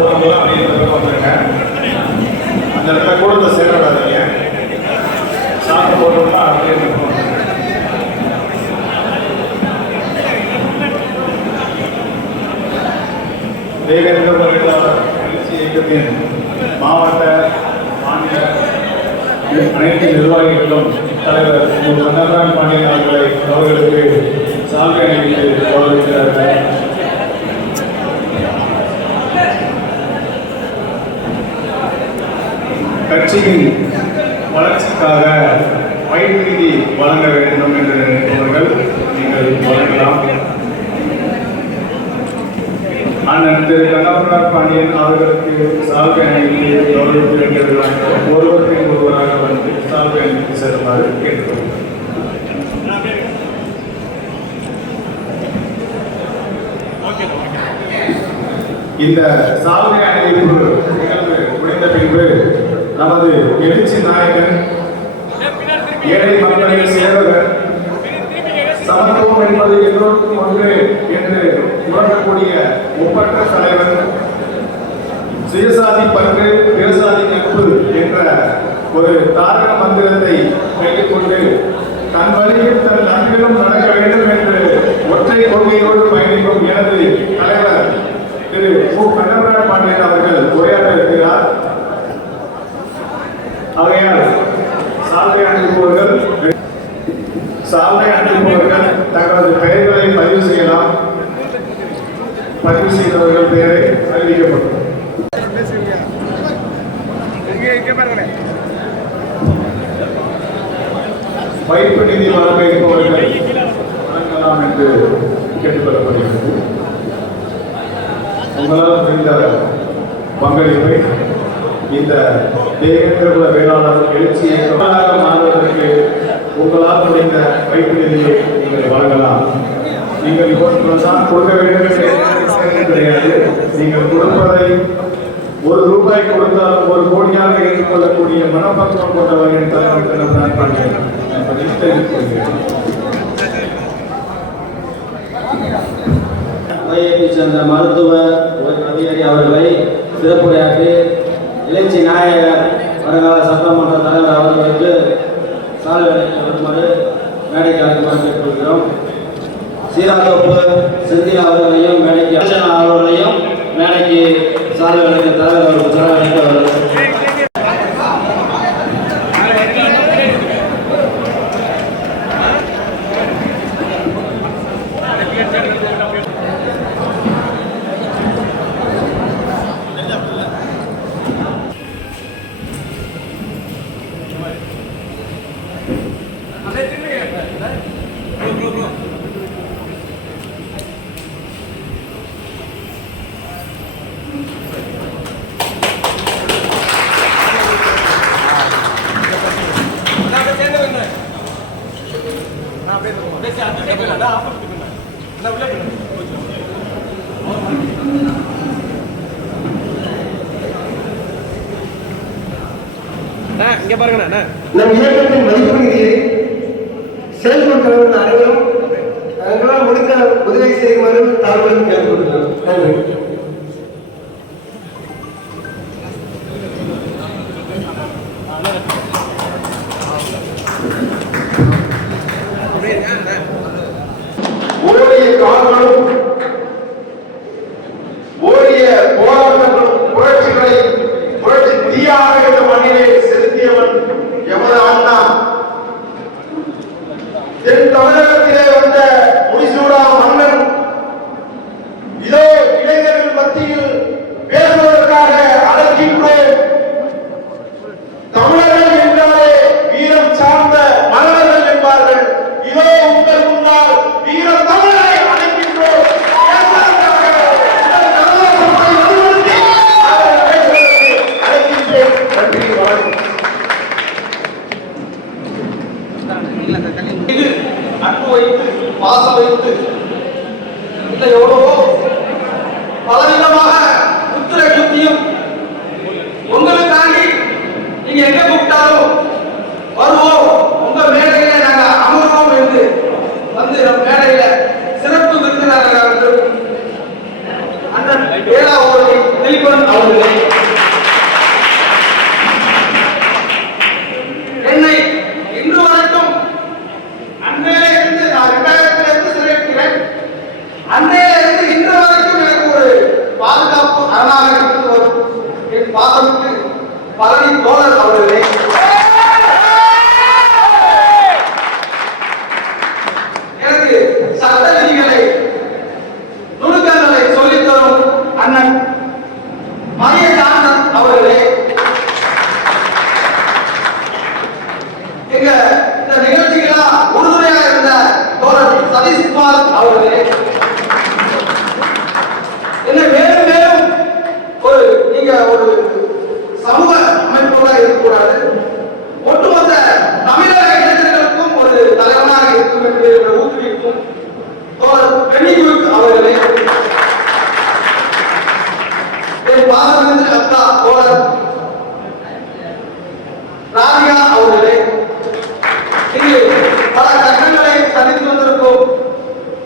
போகிறவங்களாம் அப்படியே இந்த பக்கம் வந்துருங்க. அந்த இடத்துல கூடத்தை சேர விடாதீங்க சாக்கு போட்டோம்னா அப்படியே இந்த தேவேந்திர இயக்கத்தின் மாவட்ட மாநில அனைத்து நிர்வாகிகளும் தலைவர் மு. பாண்டியன் அவர்களை அவர்களுக்கு சால்வை அணிவித்து கட்சியின் வளர்ச்சிக்காக பயிர் நிதி வழங்க வேண்டும் என்று நினைப்பவர்கள் நீங்கள் வழங்கலாம். அண்ணன் திரு கண்ணபுரார் பாண்டியன் அவர்களுக்கு சால்வை அணிவித்து கௌரவிக்கிறார்கள் ஒருவருக்கு ஒருவராக வந்து சால்வை அணிவித்து செல்லுமாறு கேட்டுக்கொள்கிறேன் இந்த சாலை அணிவிப்பு நிகழ்வு முடிந்த பின்பு நமது எழுச்சி நாயகன் ஏழை மக்களின் சேவகர் சமத்துவம் என்பது எல்லோருக்கும் ஒன்று என்று உணரக்கூடிய ஒப்பற்ற தலைவர் சுயசாதி பங்கு பேசாதி நட்பு என்ற ஒரு தாரக மந்திரத்தை கையில் கொண்டு தன் வழியில் தன் நன்றிலும் நடக்க வேண்டும் என்று ஒற்றை கொள்கையோடு பயணிக்கும் எனது தலைவர் திரு மு. கண்ணபுரான் பாண்டியன் அவர்கள் உரையாற்ற இருக்கிறார் வைப்பு நிதி வரவேற்பவர்கள் வழங்கலாம் என்று கேட்டுக்கொள்ளப்படுகிறது உங்களால் முடிந்த பங்களிப்பை இந்த தேவேந்திரகுல வேளாளர் எழுச்சியை தொடராக மாறுவதற்கு உங்களால் முடிந்த வைப்பு நிதியை நீங்கள் வழங்கலாம். நீங்கள் இவ்வளவுதான் கொடுக்க வேண்டும் என்று கிடையாது. நீங்கள் கொடுப்பதை ஒரு ரூபாய் கொடுத்தால் ஒரு கோடியாக ஏற்றுக்கொள்ளக்கூடிய மனப்பக்குவம் கொண்டவர்கள் தலைவர் நான் பண்ணேன் சேர்ந்த மருத்துவ அதிகாரி அவர்களை சிறப்புரையாற்றி இளைச்சி நாயகர் வருங்கால சட்டமன்ற தலைவர் அவர்களுக்கு சால்வை வருமாறு மேடைக்கு அழைக்குமாறு கேட்டுக்கொள்கிறோம். சீராதோப்பு செந்தில் அவர்களையும் மேடைக்கு அர்ச்சனா அவர்களையும் மேடைக்கு சாலை அளிக்க தலைவர் அவர்கள் சால்வை அளிக்க வருகிறது இங்க பாருங்க அண்ணா. நம் இயக்கத்தின் மதிப்பு செயல்படுத்தவர்கள் அனைவரும் தங்களால் முடிந்த உதவி செய்யுமாறு தாழ்வுடன் கேட்டுக்கொள்கிறோம் நன்றி பேசுவதற்காக அழைக்கின்றோம் தமிழர்கள் என்றாலே வீரம் சார்ந்த மன்னர்கள் என்பார்கள். இதோ உங்கள் முன்னால் வீர தமிழரை அழைக்கின்றோம். பேசுவதற்காக அழைக்கின்றோம் நன்றி அன்பு வைத்து பாசம் வைத்து இந்த எவ்வளவோ பலவிதமாக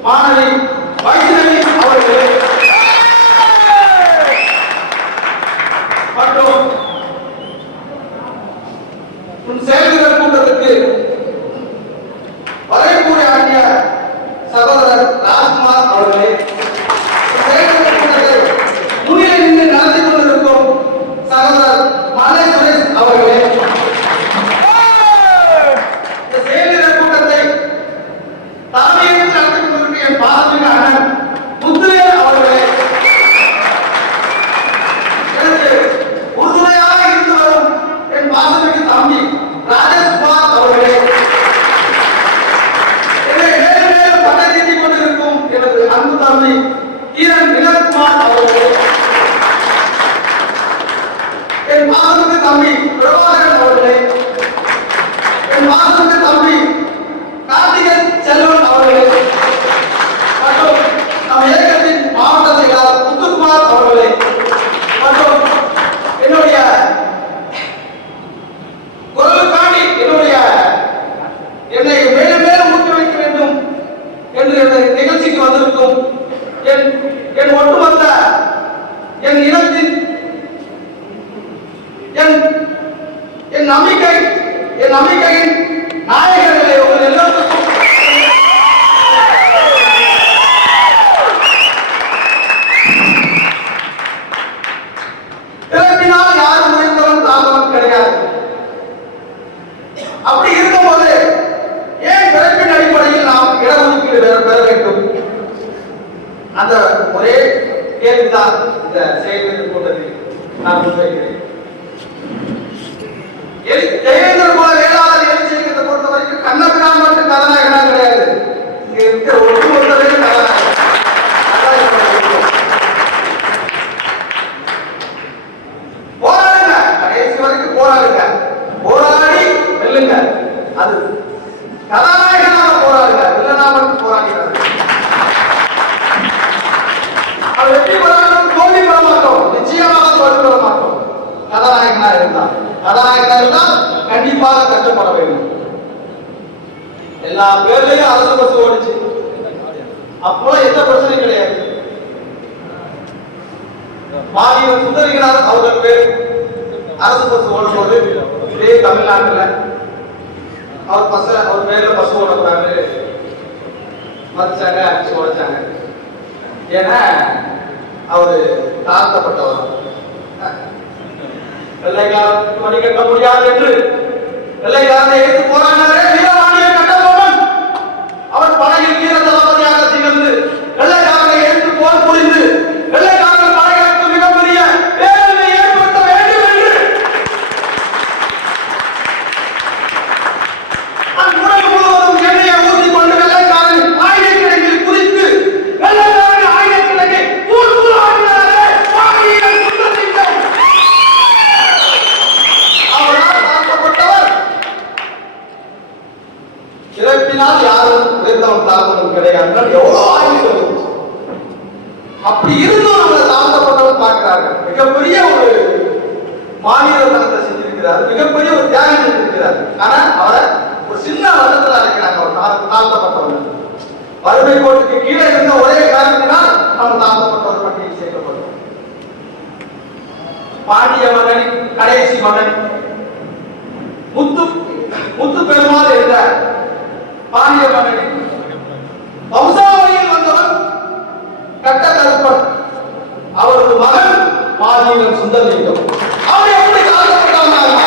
மாணவி வைத்திய கண்டிப்பாக கஷ்டப்பட வேண்டும். எல்லா பேர்லயும் அரசு பஸ் ஓடிச்சு. அப்போ எந்த பிரச்சனையும் கிடையாது. மாநில சுந்தரிகளார் அவர்கள் பேர் அரசு பஸ் ஓடும் போது இதே தமிழ்நாட்டில் அவர் பஸ் அவர் பேர்ல பஸ் ஓடக்கூடாது. மதிச்சாங்க அடிச்சு ஓடிச்சாங்க ஏன்னா அவரு தாழ்த்தப்பட்டவர். வெள்ளைக்காரன் முடியாது என்று எல்லாம் யாரும் எடுத்து போராடினாரே ஒருத்தரும் கிடையாது எவ்வளோ ஆயுதம் அப்படி இருந்தும் நம்மளை தாழ்த்தப்பட்டவங்க பார்க்கிறார்கள். மிகப்பெரிய ஒரு மாநில தனத்தை செஞ்சிருக்கிறார். மிகப்பெரிய ஒரு தியாகம் செஞ்சிருக்கிறார். ஆனா அவரை ஒரு சின்ன வருடத்துல இருக்கிறாங்க ஒரு தாழ்த்தப்பட்டவங்க வறுமை கோட்டுக்கு கீழே இருந்த ஒரே காரணத்தினால் நம்ம தாழ்த்தப்பட்டவர் பட்டியல் சேர்க்கப்படும். பாண்டிய மகன் கடைசி மகன். முத்து முத்து பெருமாள் என்ற பாண்டிய மகனின் வம்சாவளியில் வந்தவர் கட்ட கருப்பன். அவரது மகன் மாதீனம் சுந்தரலிங்கம். அவர் எப்படி தாழ்த்தப்பட்டவனாக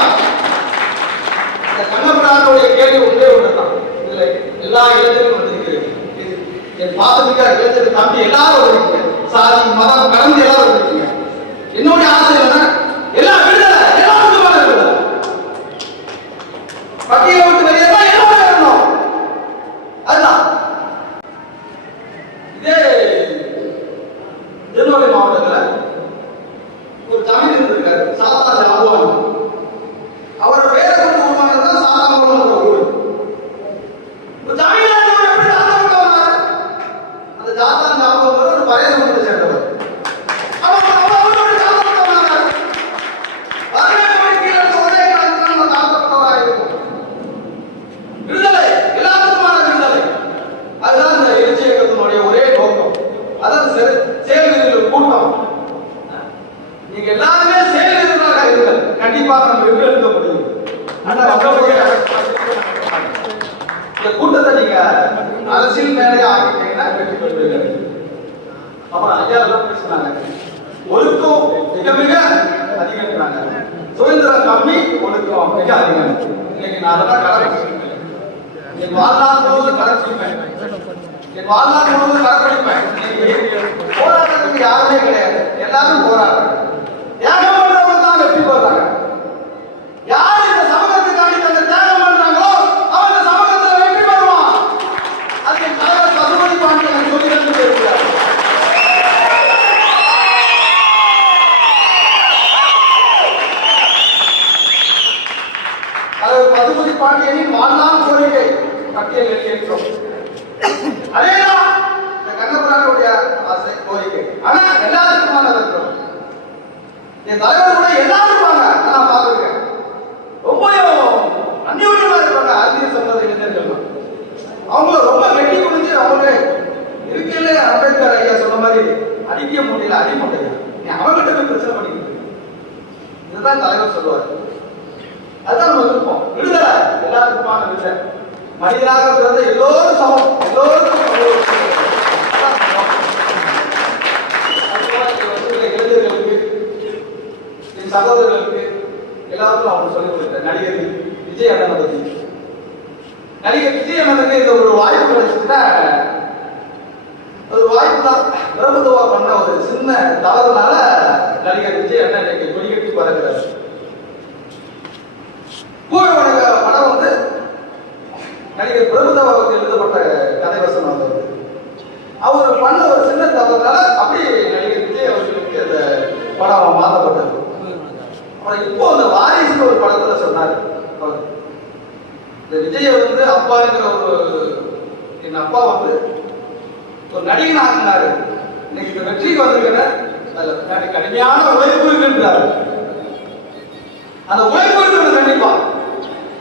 இந்த கண்ணபிரானுடைய கேள்வி ஒன்றே ஒன்றுதான். இல்லை எல்லா இளைஞரும் வந்திருக்கிறேன் என் பாசத்துக்காக இளைஞர் தம்பி எல்லாரும் வந்திருக்கிறேன் சாதி மதம் கடந்து எல்லாரும் வந்திருக்கிறேன் அப்புறம் ஐயா எல்லாம் பேசினாங்க ஒழுக்கம் மிக மிக அதிகம்ன்றாங்க. சுதந்திரம் கம்மி ஒழுக்கம் மிக அதிகம். இன்னைக்கு நான் அதெல்லாம் கடைபிடிச்சிருக்கேன் என் வாழ்நாள் முழுவதும் கடைபிடிப்பேன் என் வாழ்நாள் முழுவதும் கடைபிடிப்பேன் போராட்டத்துக்கு யாருமே கிடையாது. எல்லாரும் போராடுறாங்க. தியாகம் அடிக்க முடியல அறிய முடியல நீ அவங்ககிட்ட போய் பிரச்சனை பண்ணிக்கிட்டு இதுதான் தலைவர் சொல்லுவார். அதுதான் நம்ம விருப்பம். விடுதலை. எல்லாருக்குமான விடுதலை. மனிதனாக பிறந்த எல்லோரும் சமம். எல்லோருக்கும் சமம். இளைஞர்களுக்கு என் சகோதரர்களுக்கு எல்லாருக்கும் அவங்க சொல்லி கொடுத்தேன் நடிகர் விஜய் அண்ணன் பத்தி நடிகர் விஜய் அண்ணனுக்கு இந்த ஒரு வாய்ப்பு கிடைச்சுன்னா ஒரு வாய்ப்பு தான் பிரபுதவா பண்ண ஒரு சின்ன தவறுனால நடிகர் விஜய் அண்ணன் இன்னைக்கு கொடிகட்டி பறக்கிறார். பூரவனக படம் வந்து நடிகர் பிரபுதவாவுக்கு எழுதப்பட்ட கதை வசனம் அது. அவர் பண்ண ஒரு சின்ன தவறுனால அப்படி நடிகர் விஜய் அவர்களுக்கு அந்த படம் மாற்றப்பட்டது. அப்புறம் இப்போ அந்த வாரிசு ஒரு படத்துல சொன்னார் அவர். இந்த விஜய வந்து அப்பாங்கிற ஒரு என் அப்பா வந்து ஒரு நடிகன் ஆக்கினாரு. இன்னைக்கு இந்த வெற்றிக்கு வந்திருக்கிற அதுல கடுமையான உழைப்பு இருக்கின்றார் அந்த உழைப்பு இருக்கிறது கண்டிப்பா.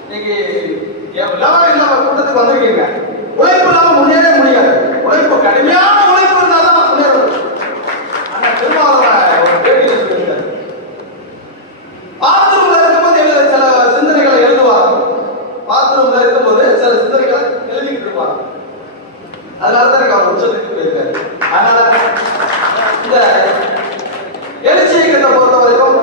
இன்னைக்கு எல்லாரும் இல்லாம கூட்டத்துக்கு வந்திருக்கீங்க. உழைப்பு இல்லாம முன்னேற முடியாது. உழைப்பு கடுமையான உழைப்பு இருந்தால்தான் முன்னேறும் ஆனா திருமாவளவன் ஒரு சொல்லியிருக்காரு பாத்ரூம்ல இருக்கும்போது எழுத சில சிந்தனைகளை எழுதுவார். பாத்ரூம்ல இருக்கும்போது சில சிந்தனைகளை எழுதிக்கிட்டு இருப்பார் அதனாலதான் அவர் உச்சத்துக்கு போயிருக்காரு. அதனால இந்த எழுச்சி இயக்கத்தை பொறுத்த வரைக்கும்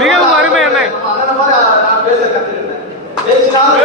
மிகவும் அருமை என்ன பேசினாலும்